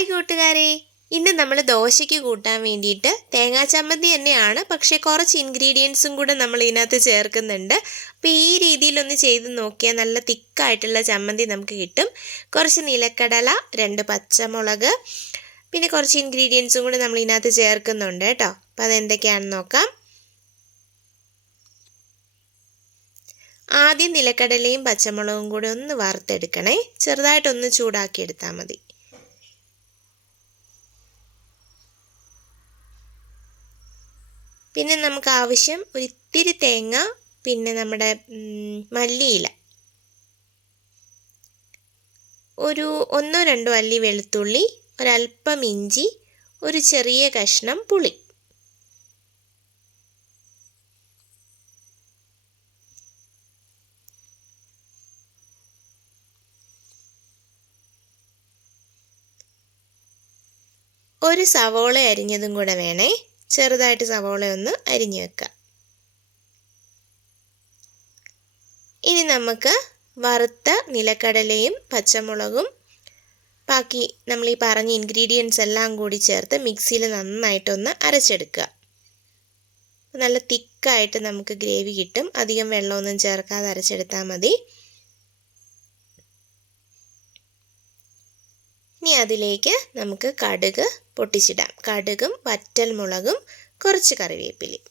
Hi കൂട്ടുകാരെ. ഇന്ന് നമ്മൾ ദോശയ്ക്ക് കൂട്ടാൻ വേണ്ടിയിട്ട് തേങ്ങാ ചമ്മന്തി തന്നെയാണ്. പക്ഷേ കുറച്ച് ഇൻഗ്രീഡിയൻസും കൂടെ നമ്മൾ ഇതിനകത്ത് ചേർക്കുന്നുണ്ട്. അപ്പോൾ ഈ രീതിയിലൊന്ന് ചെയ്ത് നോക്കിയാൽ നല്ല തിക്കായിട്ടുള്ള ചമ്മന്തി നമുക്ക് കിട്ടും. കുറച്ച് നിലക്കടല രണ്ട് പച്ചമുളക് പിന്നെ കുറച്ച് ഇൻഗ്രീഡിയൻസും കൂടെ നമ്മൾ ഇതിനകത്ത് ചേർക്കുന്നുണ്ട് കേട്ടോ. അപ്പോൾ അതെന്തൊക്കെയാണെന്ന് നോക്കാം. ആദ്യം നിലക്കടലയും പച്ചമുളകും കൂടെ ഒന്ന് വറുത്തെടുക്കണേ. ചെറുതായിട്ടൊന്ന് ചൂടാക്കി എടുത്താൽ മതി. പിന്നെ നമുക്ക് ആവശ്യം ഒരു ഇത്തിരി തേങ്ങ പിന്നെ നമ്മുടെ മല്ലിയില. ഒരു ഒന്നോ രണ്ടോ അല്ലി വെളുത്തുള്ളി ഒരല്പം ഇഞ്ചി ഒരു ചെറിയ കഷ്ണം പുളി. ഒരു സവോള അരിഞ്ഞതും കൂടെ വേണേ. ചെറുതായിട്ട് സവോള ഒന്ന് അരിഞ്ഞു വെക്കുക ഇനി നമുക്ക് വറുത്ത നിലക്കടലയും പച്ചമുളകും ബാക്കി നമ്മൾ ഈ പറഞ്ഞ ഇൻഗ്രീഡിയൻസ് എല്ലാം കൂടി ചേർത്ത് മിക്സിയിൽ നന്നായിട്ടൊന്ന് അരച്ചെടുക്കുക. നല്ല തിക്കായിട്ട് നമുക്ക് ഗ്രേവി കിട്ടും. അധികം വെള്ളമൊന്നും ചേർക്കാതെ അരച്ചെടുത്താൽ മതി. ഇനി അതിലേക്ക് നമുക്ക് കടുക് പൊട്ടിച്ചിടാം. കടുകും വറ്റൽ മുളകും കുറച്ച് കറിവേപ്പിലയും.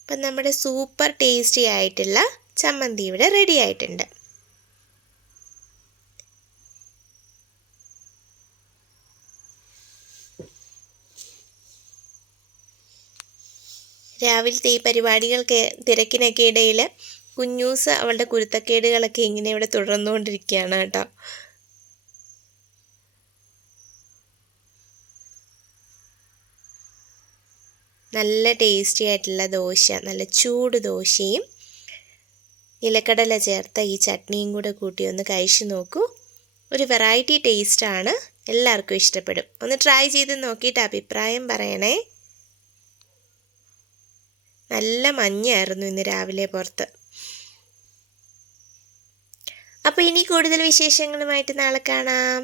അപ്പം നമ്മുടെ സൂപ്പർ ടേസ്റ്റി ആയിട്ടുള്ള ചമ്മന്തി ഇവിടെ റെഡി ആയിട്ടുണ്ട്. രാവിലത്തെ ഈ പരിപാടികൾക്ക് തിരക്കിനൊക്കെ ഇടയിൽ കുഞ്ഞൂസ് അവളുടെ കുരുത്തക്കേടുകളൊക്കെ ഇങ്ങനെ ഇവിടെ തുടർന്നുകൊണ്ടിരിക്കുകയാണ് കേട്ടോ. നല്ല ടേസ്റ്റി ആയിട്ടുള്ള ദോശ നല്ല ചൂട് ദോശയും ഇലക്കടല ചേർത്ത ഈ ചട്നിയും കൂടെ കൂട്ടി ഒന്ന് കഴിച്ചു നോക്കൂ. ഒരു വെറൈറ്റി ടേസ്റ്റാണ് എല്ലാവർക്കും ഇഷ്ടപ്പെടും. ഒന്ന് ട്രൈ ചെയ്ത് നോക്കിയിട്ട് അഭിപ്രായം പറയണേ. നല്ല മഞ്ഞായിരുന്നു ഇന്ന് രാവിലെ പുറത്ത്. അപ്പോൾ ഇനി കൂടുതൽ വിശേഷങ്ങളുമായിട്ട് നാളെ കാണാം.